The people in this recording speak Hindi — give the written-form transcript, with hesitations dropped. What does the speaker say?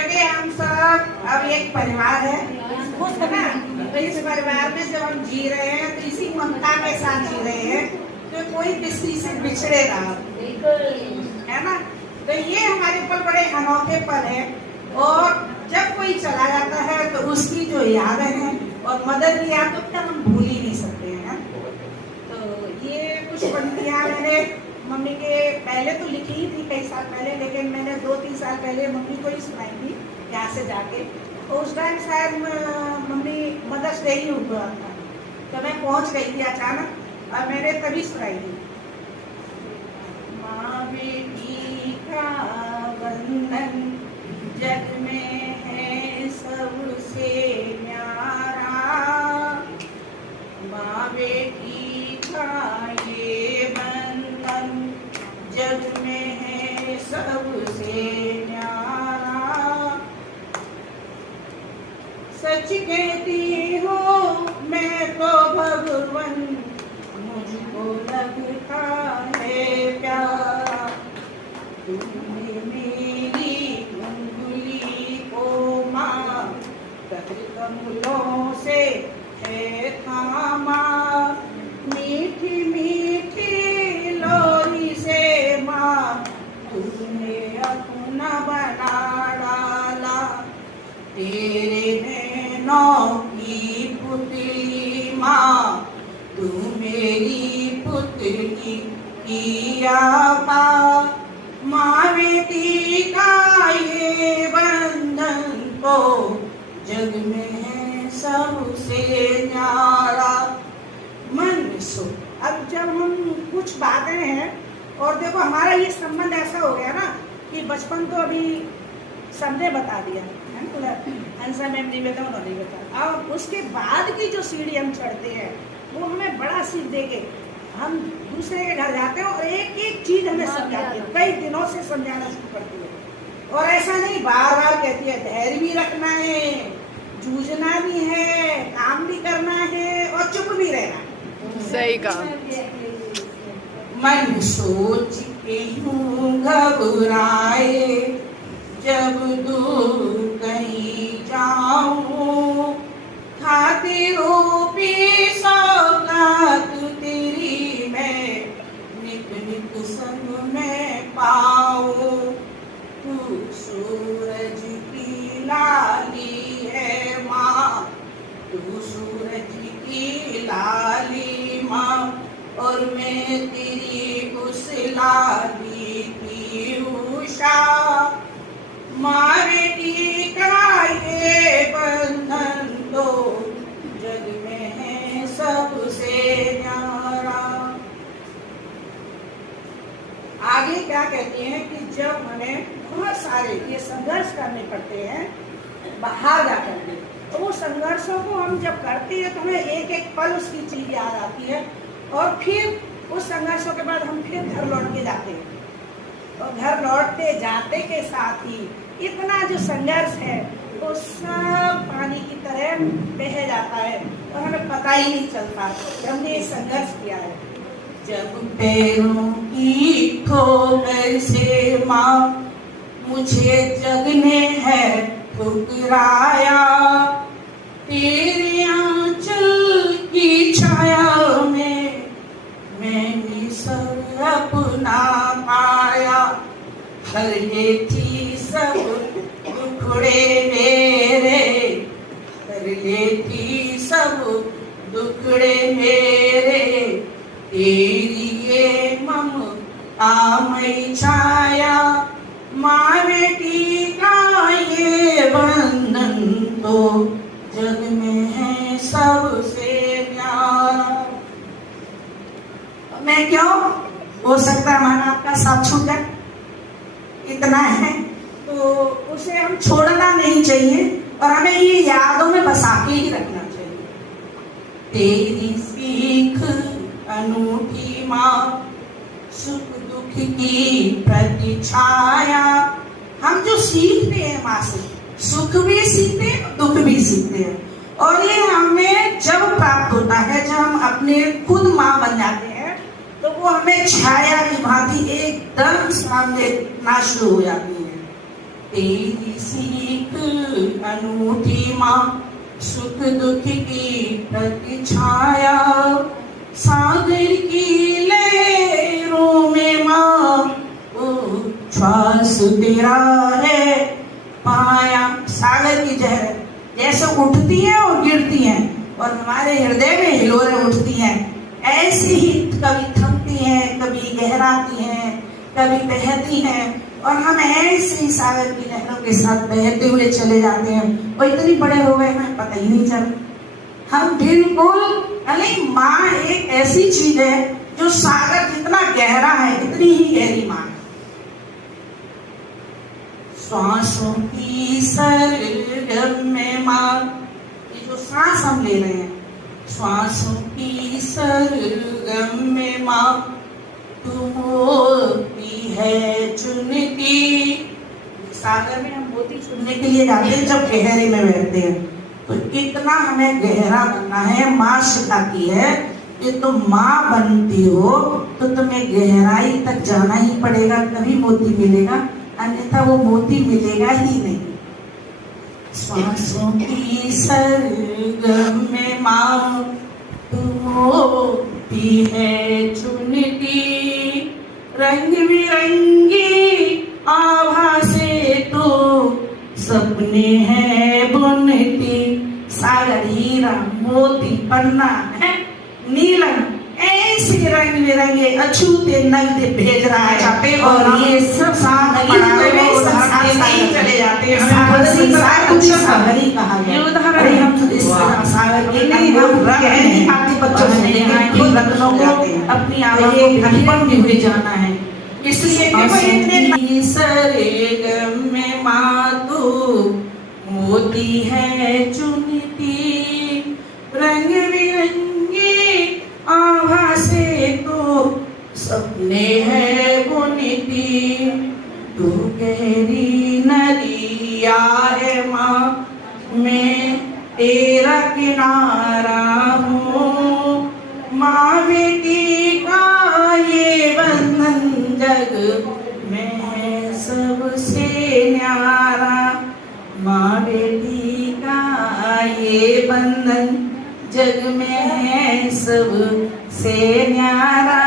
क्योंकि हम सब अब एक परिवार है ना, तो इस परिवार में जब हम जी रहे हैं तो इसी ममता के साथ जी रहे हैं, तो कोई किसी से बिछड़े ना, है ना। तो ये हमारे ऊपर बड़े अनोखे पल है, और जब कोई चला जाता है तो उसकी जो यादें हैं और मदद की याद तो हम भूल ही नहीं सकते हैं। तो ये कुछ पंक्तियां मैंने मम्मी के पहले तो लिखी ही थी कई साल पहले, लेकिन मैंने 2-3 साल पहले मम्मी को ही सुनाई थी यहाँ से जाके। तो उस टाइम शायद मम्मी मदर्स डे ही हुआ था, तो मैं पहुँच गई थी अचानक और मैंने तभी सुनाई थी। माँ बेटी का बंधन जग में है सबसे न्यारा, माँ बेटी का ये बंधन जग में है सबसे न्यारा। सच कहती हूँ मैं तो भगवन, मुझको लगता है प्यारा, तुमने मेरी उंगली को माँ कमलों से है थामा, मीठी मीठी लोरी से माँ तुमने अपना बना डाला, तेरे नैनों की पुतली माँ तू मेरी पुतली किया माँ। माँ बेटी का ये बंधन तो जग में है सबसे न्यारा। मन सो अब जब हम कुछ बातें हैं, और देखो हमारा ये संबंध ऐसा हो गया ना कि बचपन तो अभी सबने बता दिया है ना, हंसा मैम नहीं बता, उन्होंने बता। अब उसके बाद की जो सीढ़ी हम चढ़ते हैं वो हमें बड़ा सीख देके हम दूसरे के घर जाते हैं और एक एक चीज हमें समझाते हैं, कई दिनों से समझाना शुरू करती है। और ऐसा नहीं बार बार कहती है, धैर्य भी रखना है, जूझना भी है, काम भी करना है और चुप भी रहना। सही कहा। मन सोच के यूं घबराए जब दूर कहीं जाऊं, खातिर रूपी सौगात तेरी मैं नित नित संग में पाऊं। तू सूरज की लाली है माँ, तू सूरज की लाली माँ, और मैं तेरी उस लाली की उषा। माँ बेटी का ये बंधन तो जग में है सबसे न्यारा। आगे क्या कहती हैं कि जब हमें बहुत सारे ये संघर्ष करने पड़ते हैं बाहर जाकर के, तो वो संघर्षों को हम जब करते हैं तो हमें एक एक पल उसकी चीज याद आती है, और फिर उस संघर्षों के बाद हम फिर घर लौट के जाते हैं, और घर लौटते जाते के साथ ही इतना जो संघर्ष है वो सब पानी की तरह बह जाता है और हमें पता ही नहीं चलता कि हमने ये संघर्ष किया है। जब पैरों की ठोकर से माँ मुझे जग ने है ठुकराया, तेरे आंचल की छाया में मैंने सब अपना पाया। हर लेती सब दुखड़े मेरे, हर लेती सब दुखड़े मेरे, तेरी ये ममतामयी छाया। माँ बेटी का ये बंधन तो जग में है सबसे न्यारा। मैं क्यों, हो सकता है माना आपका साथ छूट जाए, इतना है तो उसे हम छोड़ना नहीं चाहिए और हमें ये यादों में बसा के ही रखना चाहिए। तेरी सीख अनूठी माँ, सुख दुख की प्रतिछाया। हम जो सीखते हैं माँ से, सुख भी सीखते हैं दुख भी सीखते हैं, और ये हमें जब प्राप्त होता है जब हम अपने खुद माँ बन जाते हैं तो वो हमें छाया की भांति एकदम सामने ना शुरू हो जाती है। तेरी सीख अनूठी माँ, सुख दुख की प्रतिछाया, सागर की लहरों में माँ ओ श्वास तेरा है पाया। सागर की जहर जैसे उठती है और गिरती हैं और हमारे हृदय में हिलोरें उठती हैं, ऐसी ही कभी थमती हैं, कभी गहराती हैं, कभी बहती हैं, और हम ऐसे ही सागर की लहरों के साथ बहते हुए चले जाते हैं। और इतनी बड़े हो गए हमें पता ही नहीं चला। हम बिल्कुल नहीं, माँ एक ऐसी चीज है जो सागर जितना गहरा है इतनी ही गहरी माँ है। श्वासों की सरगम में माँ, ये जो सांस हम ले रहे हैं, श्वासों की सरगम में माँ तू मोती है चुनती। सागर में हम मोती चुनने के लिए जाते हैं जब गहरे में बैठते हैं, तो इतना हमें गहरा बनना है। माँ सिखाती है कि तुम माँ बनती हो तो तुम्हें गहराई तक जाना ही पड़ेगा, तभी मोती मिलेगा, अन्यथा वो मोती मिलेगा ही नहीं। श्वासों की सरगम में माँ तू मोती है चुनती, रंग बिरंगी आभा से तो सपने हैं बुनती। सागर हीरा मोती पन्ना है नीलम, ऐसे रंग बिरंगे अछूते नगद भेज रहा है, और ये सब सागर चले जाते हैं। सागर ही कहा गया। हम इस सागर के नहीं पाते बच्चों से, लेकिन खुद रत्नों को अपनी आवाज़ में हुए जाना है। इसलिए सरगम में माँ तू मोती है चुनती, रंग बिरंगी आभा से तो सपने है बुनती। तू गहरी नदिया है माँ, मैं तेरा किनारा हूँ। माँ बेटी का ये बंधन जग में सबसे न्यारा, माँ बेटी का ये बंधन जग में है सबसे न्यारा।